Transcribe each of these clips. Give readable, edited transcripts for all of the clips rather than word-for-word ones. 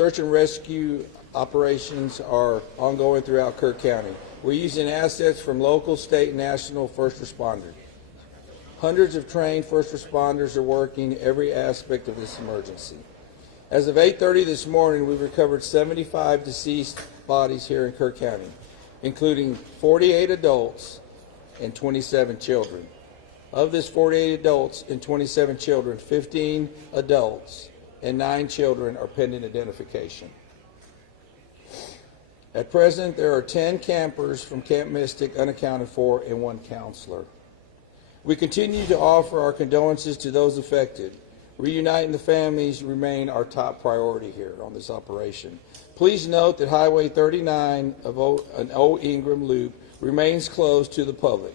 search and rescue operations are ongoing throughout Kirk County. We're using assets from local, state, and national first responders. Hundreds of trained first responders are working every aspect of this emergency. As of 8:30 this morning, we've recovered 75 deceased bodies here in Kirk County, including 48 adults and 27 children. Of this 48 adults and 27 children, 15 adults and 9 children are pending identification. At present, there are 10 campers from Camp Mystic unaccounted for and 1 counselor. We continue to offer our condolences to those affected. Reuniting the families remain our top priority here on this operation. Please note that Highway 39 of an Old Ingram Loop remains closed to the public.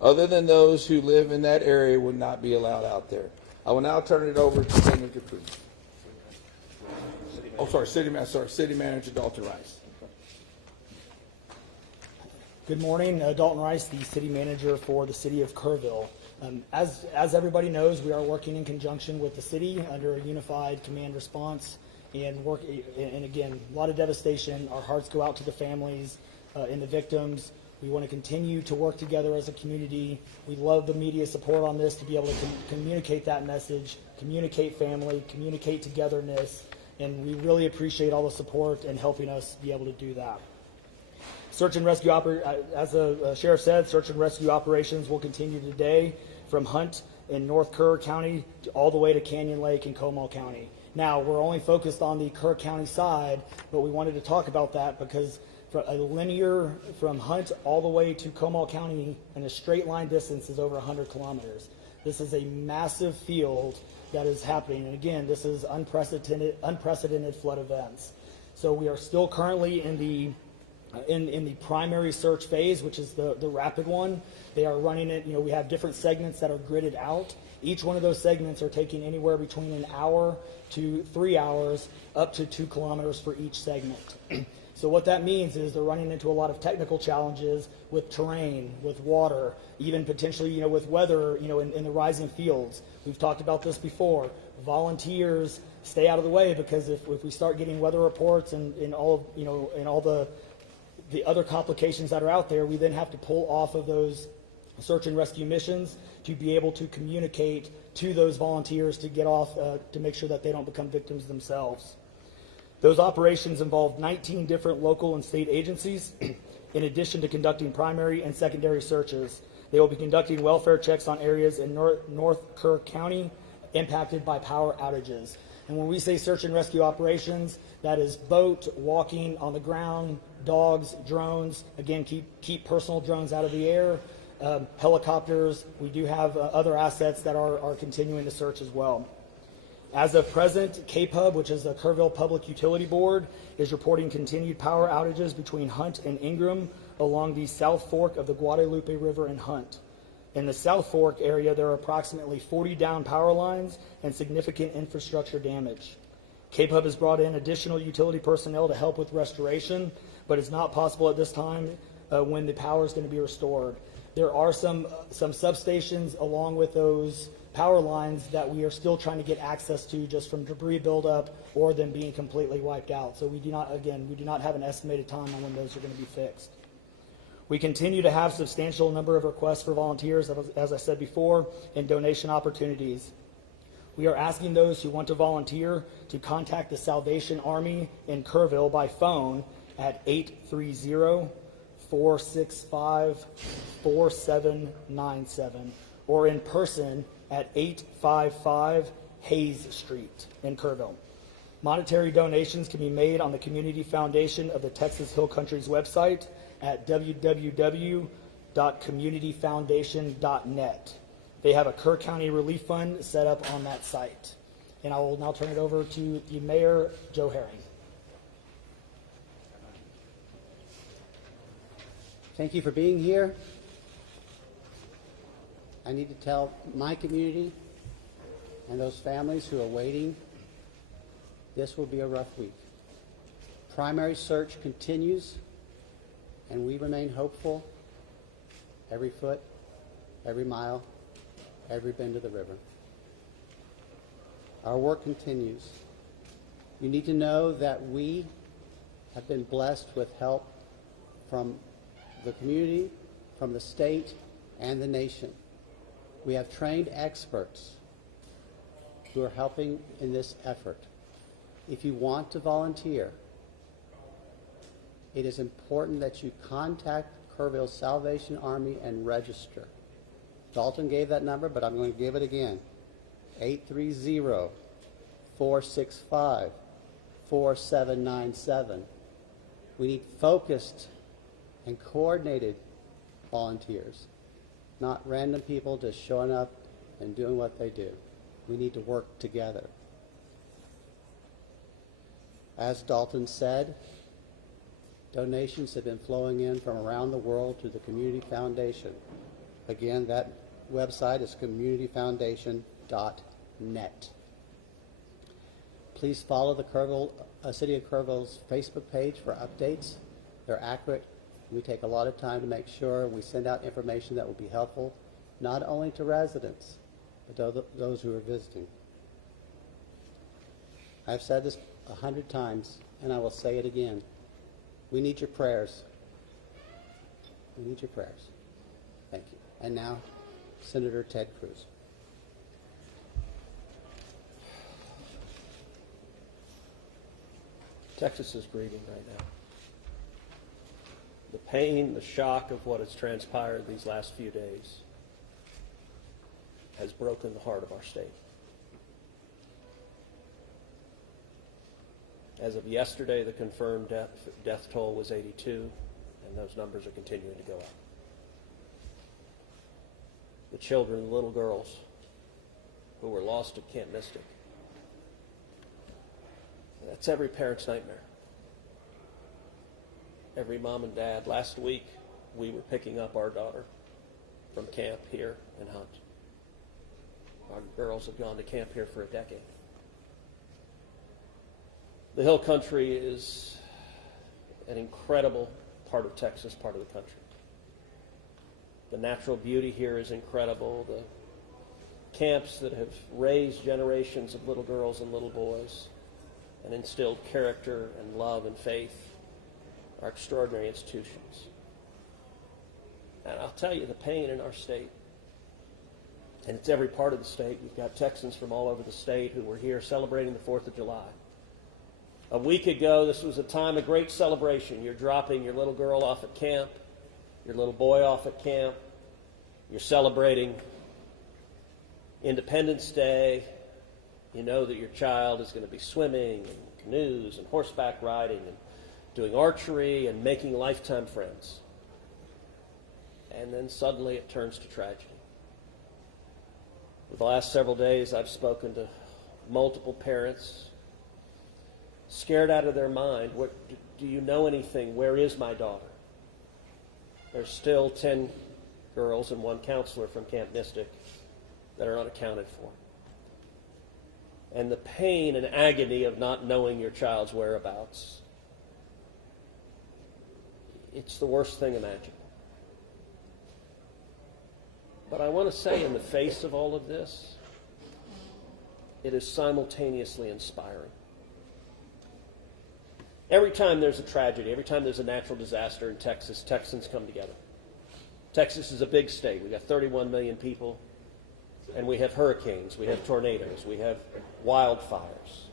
Other than those who live in that area would not be allowed out there. I will now turn it over to Senator Cruz. City Manager Dalton Rice. Good morning, Dalton Rice, the City Manager for the City of Kerrville. As everybody knows, we are working in conjunction with the city under a unified command response and again, a lot of devastation. Our hearts go out to the families and the victims. We want to continue to work together as a community. We love the media support on this to be able to communicate that message, communicate family, communicate togetherness, and we really appreciate all the support and helping us be able to do that. Search and rescue, as the sheriff said, search and rescue operations will continue today from Hunt in North Kerr County all the way to Canyon Lake in Comal County. Now, we're only focused on the Kerr County side, but we wanted to talk about that because for a linear from Hunt all the way to Comal County in a straight line distance is over 100 kilometers. This is a massive field that is happening, and again, this is unprecedented flood events. So we are still currently in the primary search phase, which is the rapid one. They are running it, we have different segments that are gridded out. Each one of those segments are taking anywhere between an hour to 3 hours, up to 2 kilometers for each segment. So what that means is they're running into a lot of technical challenges with terrain, with water, even potentially, with weather, in the rising fields. We've talked about this before. Volunteers stay out of the way because if we start getting weather reports and all the other complications that are out there, we then have to pull off of those search and rescue missions to be able to communicate to those volunteers to get off, to make sure that they don't become victims themselves. Those operations involve 19 different local and state agencies, in addition to conducting primary and secondary searches. They will be conducting welfare checks on areas in North Kerr County impacted by power outages. And when we say search and rescue operations, that is boat, walking, on the ground, dogs, drones. Again, keep personal drones out of the air. Helicopters. We do have other assets that are continuing to search as well. As of present, KPUB, which is the Kerrville Public Utility Board, is reporting continued power outages between Hunt and Ingram along the South Fork of the Guadalupe River in Hunt. In the South Fork area, there are approximately 40 down power lines and significant infrastructure damage. KPUB has brought in additional utility personnel to help with restoration, but it's not possible at this time when the power is going to be restored. There are some substations along with those power lines that we are still trying to get access to just from debris buildup or them being completely wiped out. So we do not have an estimated time on when those are going to be fixed. We continue to have substantial number of requests for volunteers, as I said before, and donation opportunities. We are asking those who want to volunteer to contact the Salvation Army in Kerrville by phone at 830-465-4797 or in person at 855 Hayes Street in Kerrville. Monetary donations can be made on the Community Foundation of the Texas Hill Country's website at www.communityfoundation.net. They have a Kerr County Relief Fund set up on that site. And I will now turn it over to the Mayor, Joe Herring. Thank you for being here. I need to tell my community and those families who are waiting, this will be a rough week. Primary search continues, and we remain hopeful every foot, every mile, every bend of the river. Our work continues. You need to know that we have been blessed with help from the community, from the state, and the nation. We have trained experts who are helping in this effort. If you want to volunteer, it is important that you contact Kerrville's Salvation Army and register. Dalton gave that number, but I'm going to give it again. 830-465-4797. We need focused and coordinated volunteers, not random people just showing up and doing what they do. We need to work together. As Dalton said, donations have been flowing in from around the world to the Community Foundation. Again, that website is communityfoundation.net. Please follow the City of Kerrville's Facebook page for updates. They're accurate. We take a lot of time to make sure we send out information that will be helpful, not only to residents, but to those who are visiting. I've said this 100 times, and I will say it again. We need your prayers. We need your prayers. Thank you. And now, Senator Ted Cruz. Texas is grieving right now. The pain, the shock of what has transpired these last few days has broken the heart of our state. As of yesterday, the confirmed death toll was 82, and those numbers are continuing to go up. The children, the little girls who were lost at Camp Mystic. That's every parent's nightmare. Every mom and dad. Last week, we were picking up our daughter from camp here in Hunt. Our girls have gone to camp here for a decade. The Hill Country is an incredible part of Texas, part of the country. The natural beauty here is incredible. The camps that have raised generations of little girls and little boys and instilled character and love and faith are extraordinary institutions. And I'll tell you, the pain in our state, and it's every part of the state. We've got Texans from all over the state who were here celebrating the 4th of July. A week ago, this was a time of great celebration. You're dropping your little girl off at camp, your little boy off at camp. You're celebrating Independence Day. You know that your child is going to be swimming and canoes and horseback riding and doing archery and making lifetime friends. And then suddenly it turns to tragedy. For the last several days, I've spoken to multiple parents, scared out of their mind. What, do you know anything? Where is my daughter? There's still 10 girls and 1 counselor from Camp Mystic that are unaccounted for. And the pain and agony of not knowing your child's whereabouts, it's the worst thing imaginable. But I want to say, in the face of all of this, it is simultaneously inspiring. Every time there's a tragedy, every time there's a natural disaster in Texas, Texans come together. Texas is a big state. We've got 31 million people, and we have hurricanes, we have tornadoes, we have wildfires.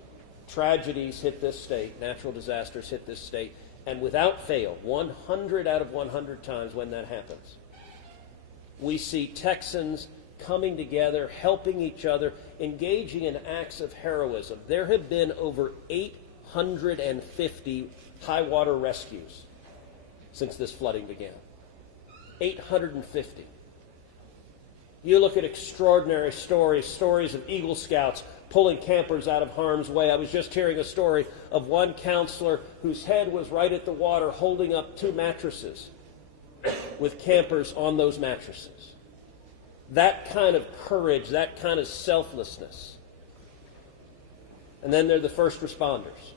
Tragedies hit this state, natural disasters hit this state, and without fail, 100 out of 100 times when that happens, we see Texans coming together, helping each other, engaging in acts of heroism. There have been over 850 high water rescues since this flooding began. 850. You look at extraordinary stories of Eagle Scouts pulling campers out of harm's way. I was just hearing a story of one counselor whose head was right at the water holding up 2 mattresses with campers on those mattresses. That kind of courage, that kind of selflessness. And then there are the first responders.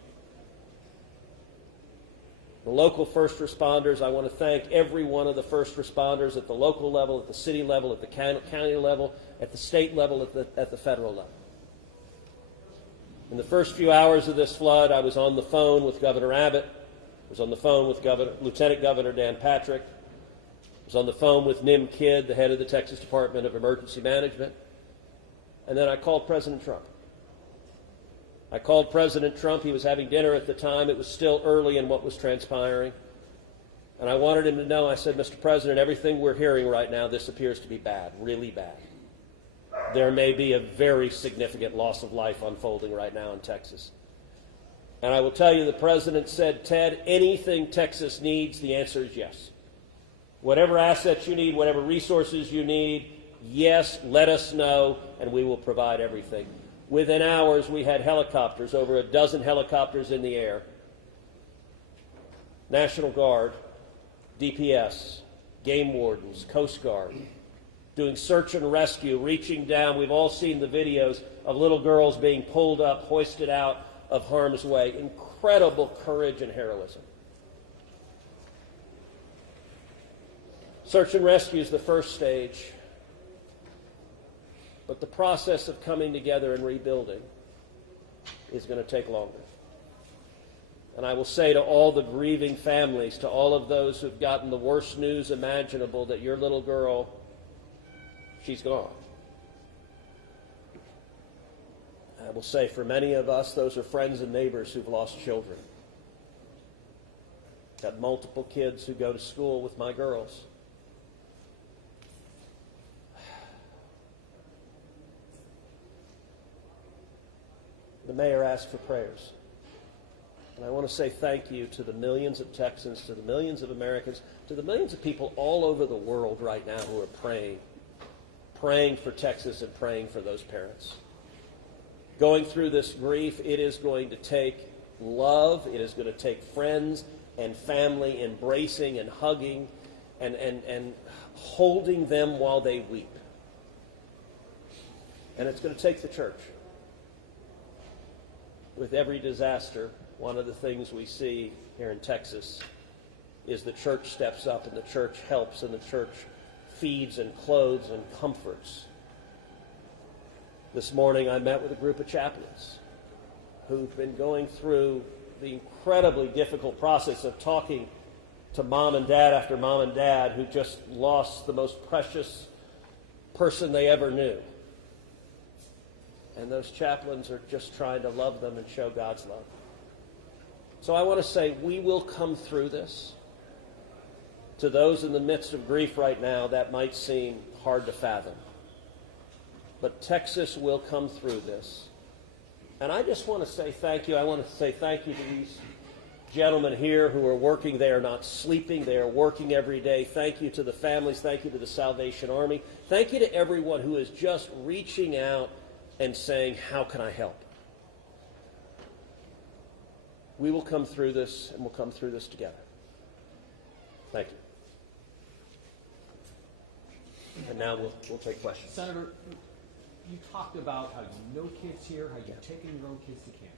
The local first responders, I want to thank every one of the first responders at the local level, at the city level, at the county level, at the state level, at the federal level. In the first few hours of this flood, I was on the phone with Governor Abbott. I was on the phone with Lieutenant Governor Dan Patrick. I was on the phone with Nim Kidd, the head of the Texas Department of Emergency Management. And then I called President Trump. I called President Trump. He was having dinner at the time. It was still early in what was transpiring. And I wanted him to know, I said, Mr. President, everything we're hearing right now, this appears to be bad, really bad. There may be a very significant loss of life unfolding right now in Texas. And I will tell you, the President said, Ted, anything Texas needs, the answer is yes. Whatever assets you need, whatever resources you need, yes, let us know, and we will provide everything. Within hours, we had helicopters, over a dozen helicopters in the air. National Guard, DPS, game wardens, Coast Guard, doing search and rescue, reaching down. We've all seen the videos of little girls being pulled up, hoisted out of harm's way. Incredible courage and heroism. Search and rescue is the first stage, but the process of coming together and rebuilding is going to take longer. And I will say to all the grieving families, to all of those who've gotten the worst news imaginable, that your little girl, she's gone. I will say for many of us, those are friends and neighbors who've lost children. Got multiple kids who go to school with my girls. The mayor asked for prayers. And I want to say thank you to the millions of Texans, to the millions of Americans, to the millions of people all over the world right now who are praying for Texas and praying for those parents. Going through this grief, it is going to take love, it is going to take friends and family embracing and hugging and holding them while they weep. And it's going to take the church. With every disaster, one of the things we see here in Texas is the church steps up and the church helps and the church feeds and clothes and comforts. This morning I met with a group of chaplains who've been going through the incredibly difficult process of talking to mom and dad after mom and dad who just lost the most precious person they ever knew. And those chaplains are just trying to love them and show God's love. So I want to say we will come through this. To those in the midst of grief right now, that might seem hard to fathom. But Texas will come through this. And I just want to say thank you. I want to say thank you to these gentlemen here who are working. They are not sleeping. They are working every day. Thank you to the families. Thank you to the Salvation Army. Thank you to everyone who is just reaching out and saying, how can I help? We will come through this, and we'll come through this together. Thank you. And now we'll take questions. Senator, you talked about how you know kids here, how you've taken your own kids to camp.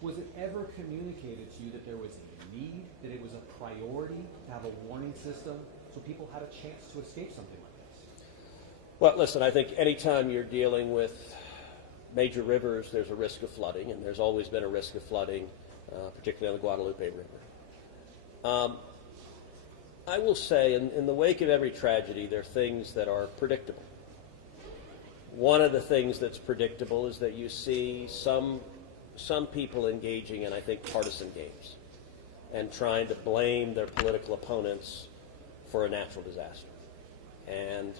Was it ever communicated to you that there was a need, that it was a priority to have a warning system so people had a chance to escape something like this? Well, listen, I think anytime you're dealing with major rivers, there's a risk of flooding, and there's always been a risk of flooding, particularly on the Guadalupe River. I will say, in the wake of every tragedy, there are things that are predictable. One of the things that's predictable is that you see some people engaging in, I think, partisan games and trying to blame their political opponents for a natural disaster. And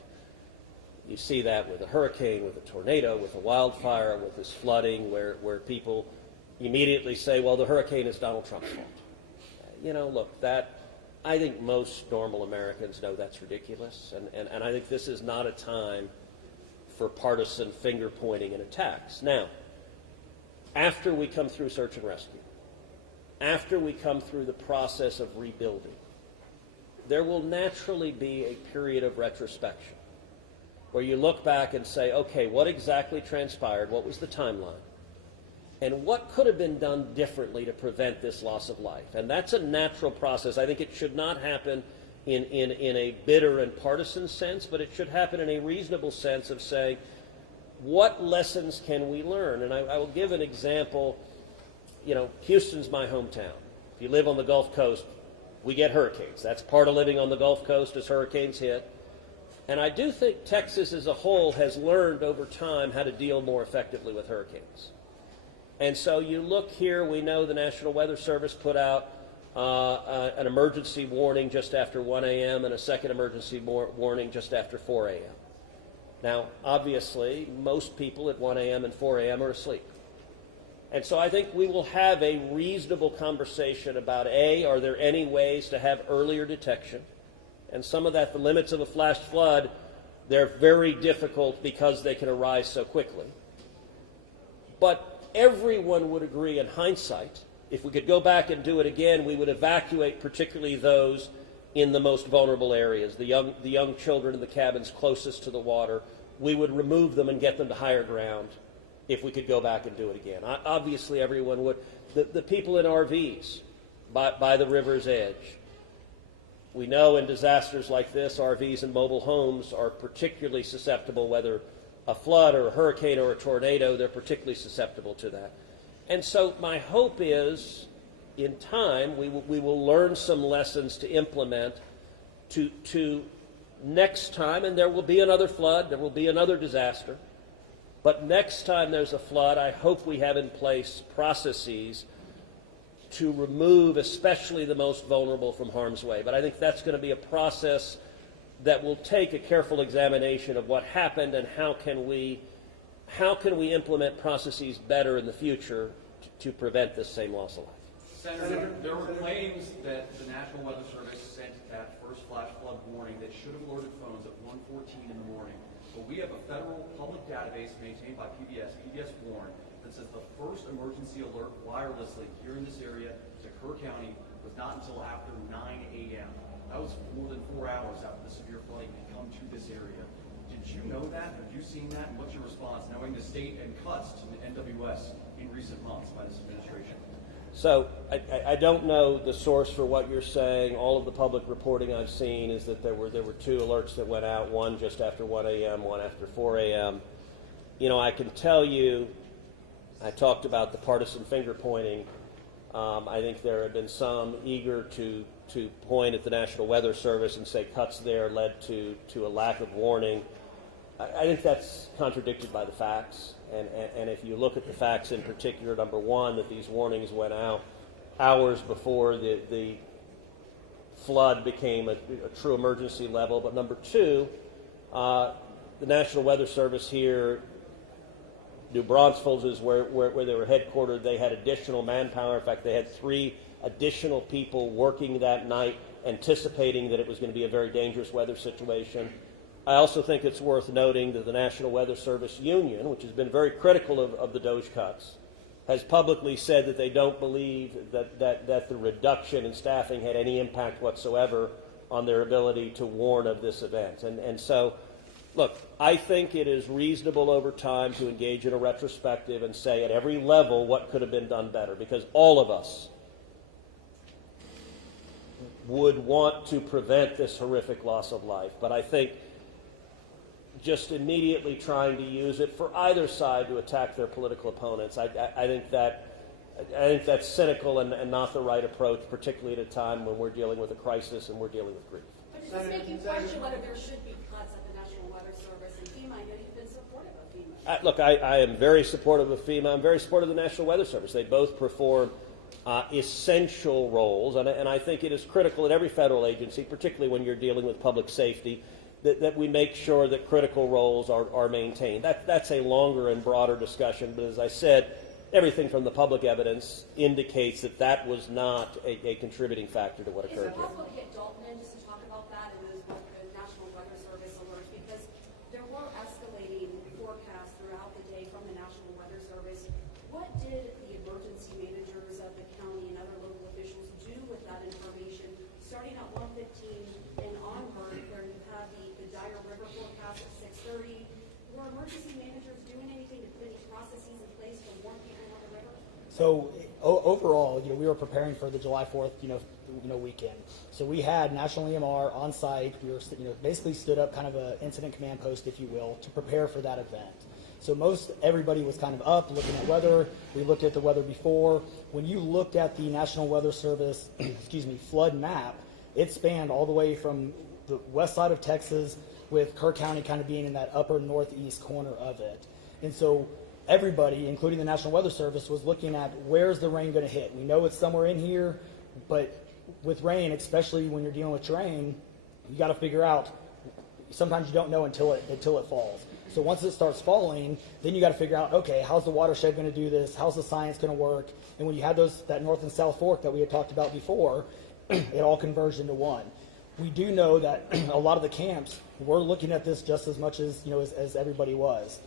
you see that with a hurricane, with a tornado, with a wildfire, with this flooding, where people immediately say, well, the hurricane is Donald Trump's fault. You know, look, I think most normal Americans know that's ridiculous, and I think this is not a time for partisan finger-pointing and attacks. Now, after we come through search and rescue, after we come through the process of rebuilding, there will naturally be a period of retrospection where you look back and say, okay, what exactly transpired? What was the timeline? And what could have been done differently to prevent this loss of life? And that's a natural process. I think it should not happen in a bitter and partisan sense, but it should happen in a reasonable sense of saying, what lessons can we learn? And I will give an example. You know, Houston's my hometown. If you live on the Gulf Coast, we get hurricanes. That's part of living on the Gulf Coast as hurricanes hit. And I do think Texas as a whole has learned over time how to deal more effectively with hurricanes. And so you look here, we know the National Weather Service put out an emergency warning just after 1 a.m. and a second emergency warning just after 4 a.m. Now, obviously, most people at 1 a.m. and 4 a.m. are asleep. And so I think we will have a reasonable conversation about, A, are there any ways to have earlier detection? And some of that, the limits of a flash flood, they're very difficult because they can arise so quickly. But everyone would agree in hindsight, if we could go back and do it again, we would evacuate particularly those in the most vulnerable areas, the young children in the cabins closest to the water. We would remove them and get them to higher ground if we could go back and do it again. Obviously, everyone would. The people in RVs by the river's edge. We know in disasters like this, RVs and mobile homes are particularly susceptible, whether a flood or a hurricane or a tornado, they're particularly susceptible to that. And so my hope is, in time, we will learn some lessons to implement to next time, and there will be another flood, there will be another disaster. But next time there's a flood, I hope we have in place processes to remove especially the most vulnerable from harm's way. But I think that's going to be a process that will take a careful examination of what happened and how can we implement processes better in the future to prevent this same loss of life. Senator, there were claims that the National Weather Service sent that first flash flood warning that should have alerted phones at 1:14 in the morning. But we have a federal public database maintained by PBS Warn, that says the first emergency alert wirelessly here in this area to Kerr County was not until after 9 a.m. That was more than 4 hours after the severe flooding had come to this area. Did you know that? Have you seen that? And what's your response, knowing the state and cuts to the NWS in recent months by this administration? So I don't know the source for what you're saying. All of the public reporting I've seen is that there were two alerts that went out, one just after 1 a.m., one after 4 a.m. You know, I can tell you, I talked about the partisan finger pointing. I think there have been some eager to point at the National Weather Service and say cuts there led to a lack of warning. I think that's contradicted by the facts. And if you look at the facts in particular, number one, that these warnings went out hours before the flood became a true emergency level. But number two, the National Weather Service here, New Braunfels is where they were headquartered. They had additional manpower. In fact, they had 3 additional people working that night, anticipating that it was going to be a very dangerous weather situation. I also think it's worth noting that the National Weather Service Union, which has been very critical of the DOGE cuts, has publicly said that they don't believe that the reduction in staffing had any impact whatsoever on their ability to warn of this event. And so, look, I think it is reasonable over time to engage in a retrospective and say at every level what could have been done better, because all of us would want to prevent this horrific loss of life. But I think just immediately trying to use it for either side to attack their political opponents, I think that's cynical and not the right approach, particularly at a time when we're dealing with a crisis and we're dealing with grief. But does this make you question whether there should be cuts at the National Weather Service and FEMA? I know you've been supportive of FEMA. Look, I am very supportive of FEMA. I'm very supportive of the National Weather Service. They both perform essential roles, and I think it is critical at every federal agency, particularly when you're dealing with public safety, that we make sure that critical roles are maintained. That's a longer and broader discussion, but as I said, everything from the public evidence indicates that was not a contributing factor to what occurred here. Is it possible to get Dalton in just to talk about that and those National Weather Service alerts? Because there were escalating forecasts throughout the day from the National Weather Service. What did the emergency managers of the county and other local officials do with that information, starting at 1:15 and onward, where you had the dire river forecast at 6:30? Were emergency managers doing anything to put any processes in place to warn people on the river? So overall, we were preparing for the July 4th, weekend. So we had National EMR on site. We were, basically stood up kind of an incident command post, if you will, to prepare for that event. So most everybody was kind of up looking at weather. We looked at the weather before. When you looked at the National Weather Service, flood map, it spanned all the way from the west side of Texas, with Kerr County kind of being in that upper northeast corner of it. And so everybody, including the National Weather Service, was looking at where's the rain going to hit. We know it's somewhere in here, but with rain, especially when you're dealing with terrain, you got to figure out. Sometimes you don't know until it falls. So once it starts falling, then you got to figure out, okay, how's the watershed going to do this? How's the science going to work? And when you had that north and south fork that we had talked about before, it all converged into one. We do know that a lot of the camps were looking at this just as much as as everybody was.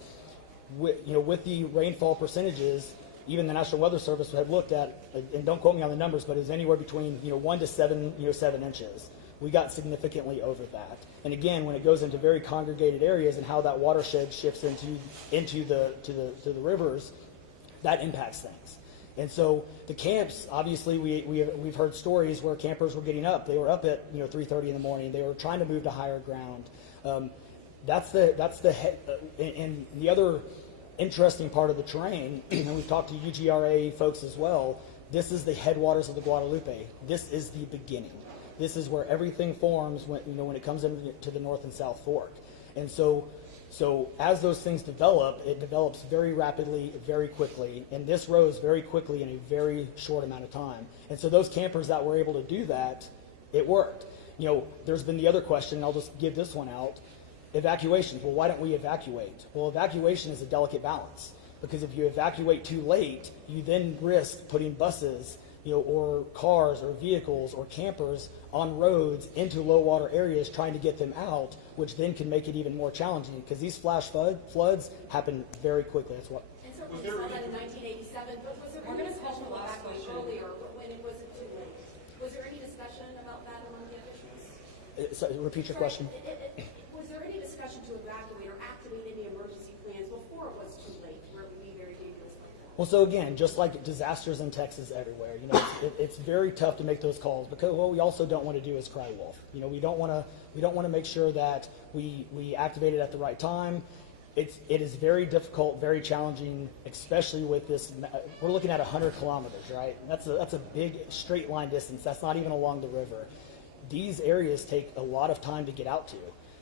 With the rainfall percentages, even the National Weather Service had looked at, and don't quote me on the numbers, but it was anywhere between 1 to 7 inches. We got significantly over that. And again, when it goes into very congregated areas and how that watershed shifts into the rivers, that impacts things. And so the camps, obviously, we've heard stories where campers were getting up. They were up at 3:30 in the morning. They were trying to move to higher ground. That's the head. And the other interesting part of the terrain, and we've talked to UGRA folks as well. This is the headwaters of the Guadalupe. This is the beginning. This is where everything forms when it comes into the North and South Fork. And so as those things develop, it develops very rapidly, very quickly, and this rose very quickly in a very short amount of time. And so those campers that were able to do that, it worked. There's been the other question, and I'll just give this one out. Evacuations. Well, why don't we evacuate? Well, evacuation is a delicate balance, because if you evacuate too late, you then risk putting buses, or cars or vehicles or campers on roads into low water areas trying to get them out, which then can make it even more challenging, because these flash floods happen very quickly. That's what. And certainly we saw that in 1987, but was there any discussion about evacuation earlier, but when it wasn't too late? Was there any discussion about that among the officials? So repeat your question. Was there any discussion to evacuate or activate any emergency plans before it was too late, where it would be very dangerous like that? Well, so again, just like disasters in Texas everywhere, it's very tough to make those calls, because what we also don't want to do is cry wolf. We don't want to make sure that we activate it at the right time. It is very difficult, very challenging, especially with this. We're looking at 100 kilometers, right? That's a big straight line distance. That's not even along the river. These areas take a lot of time to get out to.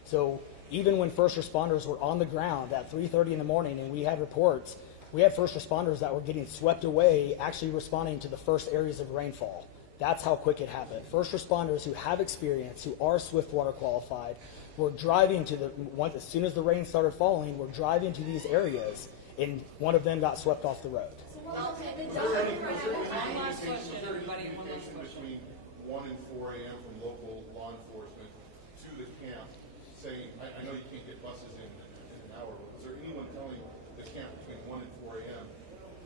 So even when first responders were on the ground at 3:30 in the morning, and we had reports, we had first responders that were getting swept away, actually responding to the first areas of rainfall. That's how quick it happened. First responders who have experience, who are Swiftwater qualified, were driving to as soon as the rain started falling, were driving to these areas, and one of them got swept off the road. Well, it Is doesn't. there any communication between 1 and 4 a.m. from local law enforcement to the camp saying, I know you can't get buses in an hour, but was there anyone telling the camp between 1 and 4 a.m.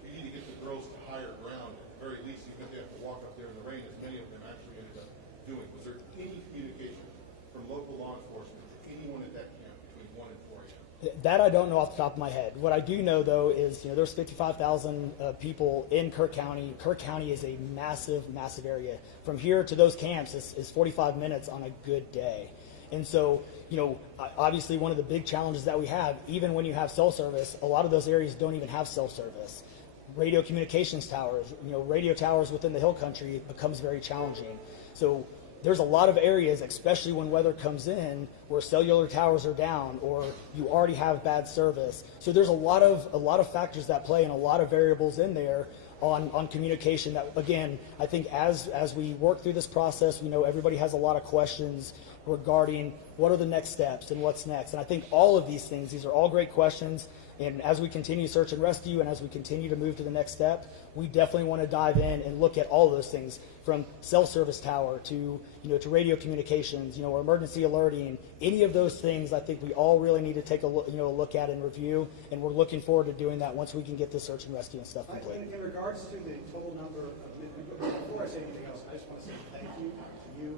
you need to get the girls to higher ground, at the very least, even if they have to walk up there in the rain, as many of them actually ended up doing? Was there any communication from local law enforcement to anyone at that camp between 1 and 4 a.m.? That I don't know off the top of my head. What I do know, though, is there's 55,000 people in Kerr County. Kerr County is a massive, massive area. From here to those camps is 45 minutes on a good day. And so, obviously one of the big challenges that we have, even when you have cell service, a lot of those areas don't even have cell service. Radio communications towers, radio towers within the hill country becomes very challenging. So there's a lot of areas, especially when weather comes in, where cellular towers are down or you already have bad service. So there's a lot of factors that play and a lot of variables in there on communication that, again, I think as we work through this process, we know everybody has a lot of questions regarding what are the next steps and what's next. And I think all of these things, these are all great questions. And as we continue search and rescue and as we continue to move to the next step, we definitely want to dive in and look at all of those things, from cell service tower to radio communications, or emergency alerting. Any of those things, I think we all really need to take a look at and review. And we're looking forward to doing that once we can get this search and rescue and stuff complete. In regards to the total number of, before I say anything else, I just want to say thank you to you,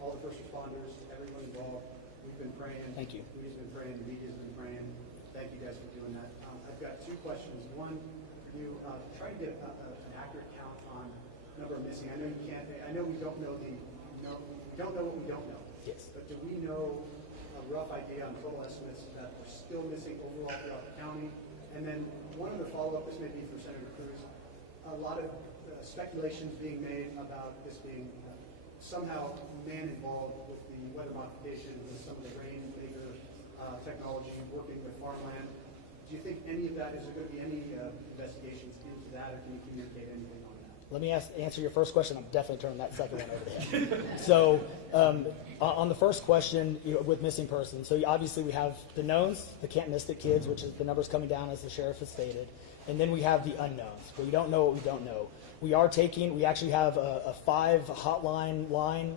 all the first responders, everyone involved. We've been praying. Thank you. We've been praying. The media's been praying. Thank you guys for doing that. I've got two questions. One, for you, try to get an accurate count on number of missing. I know you can't. I know we don't know we don't know what we don't know. Yes. But do we know a rough idea on total estimates that are still missing overall throughout the county? And then one other follow-up, this may be for Senator Cruz. A lot of speculations being made about this being somehow man-involved with the weather modification, with some of the rainmaker technology, working with farmland. Do you think any of that, is there going to be any investigations into that, or can you communicate anything on that? Let me answer your first question. I'm definitely turning that second one over to him. So on the first question, with missing persons, so obviously we have the knowns, the Camp Mystic kids, which is the numbers coming down as the sheriff has stated, and then we have the unknowns. We don't know what we don't know. We actually have a 5 hotline line.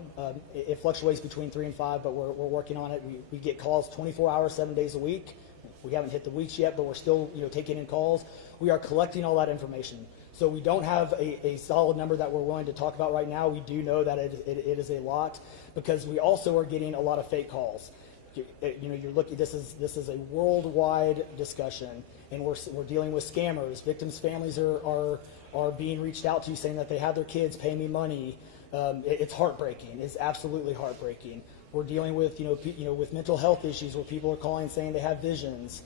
It fluctuates between 3 and 5, but we're working on it. We get calls 24 hours, 7 days a week. We haven't hit the weeks yet, but we're still taking in calls. We are collecting all that information. So we don't have a solid number that we're willing to talk about right now. We do know that it is a lot, because we also are getting a lot of fake calls. You're looking. This is a worldwide discussion, and we're dealing with scammers. Victims' families are being reached out to, saying that they have their kids pay me money. It's heartbreaking. It's absolutely heartbreaking. We're dealing with with mental health issues, where people are calling saying they have visions.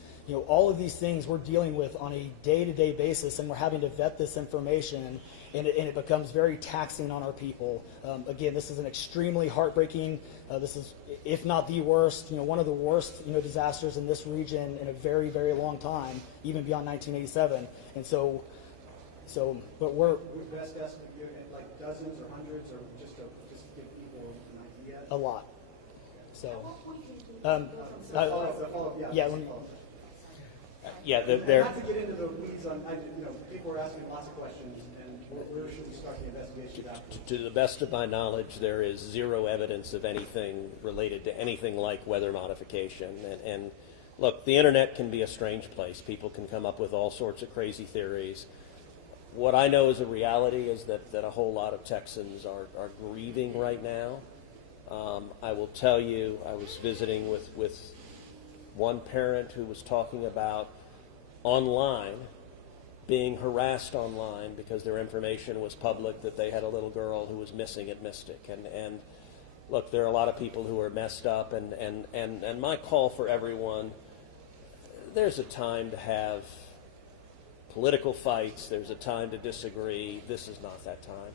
All of these things we're dealing with on a day-to-day basis, and we're having to vet this information, and it becomes very taxing on our people. Again, this is an extremely heartbreaking. This is, if not the worst, one of the worst disasters in this region in a very, very long time, even beyond 1987. And but we're best estimate, like dozens or hundreds, or just to give people an idea. A lot. So, Yeah, there. Not to get into the weeds on, people are asking lots of questions, and where should we start the investigations after? To the best of my knowledge, there is zero evidence of anything related to anything like weather modification. And look, the internet can be a strange place. People can come up with all sorts of crazy theories. What I know is a reality is that a whole lot of Texans are grieving right now. I will tell you, I was visiting with one parent who was talking about online, being harassed online because their information was public that they had a little girl who was missing at Mystic. And look, there are a lot of people who are messed up, and my call for everyone, there's a time to have political fights, there's a time to disagree. This is not that time.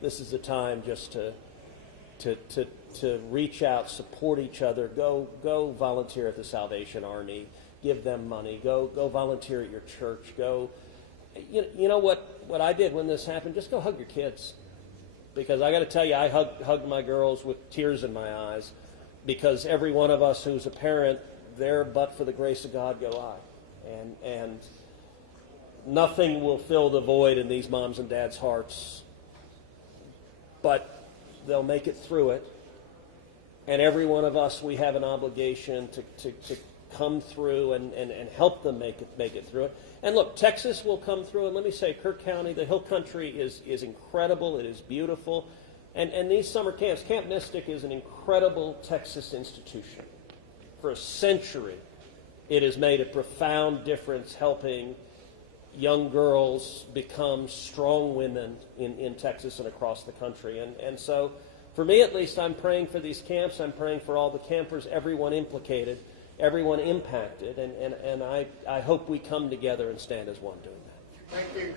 This is a time just to reach out, support each other, go volunteer at the Salvation Army, give them money, go volunteer at your church, you know what I did when this happened? Just go hug your kids. Because I got to tell you, I hugged my girls with tears in my eyes, because every one of us who's a parent, there but for the grace of God go I. And nothing will fill the void in these moms and dads' hearts, but they'll make it through it. And every one of us, we have an obligation to come through and help them make it through it. And look, Texas will come through, and let me say, Kirk County, the Hill Country is incredible. It is beautiful. And these summer camps, Camp Mystic is an incredible Texas institution. For a century, it has made a profound difference helping young girls become strong women in Texas and across the country. And so, for me at least, I'm praying for these camps. I'm praying for all the campers, everyone implicated, everyone impacted. And I hope we come together and stand as one doing that. Thank you.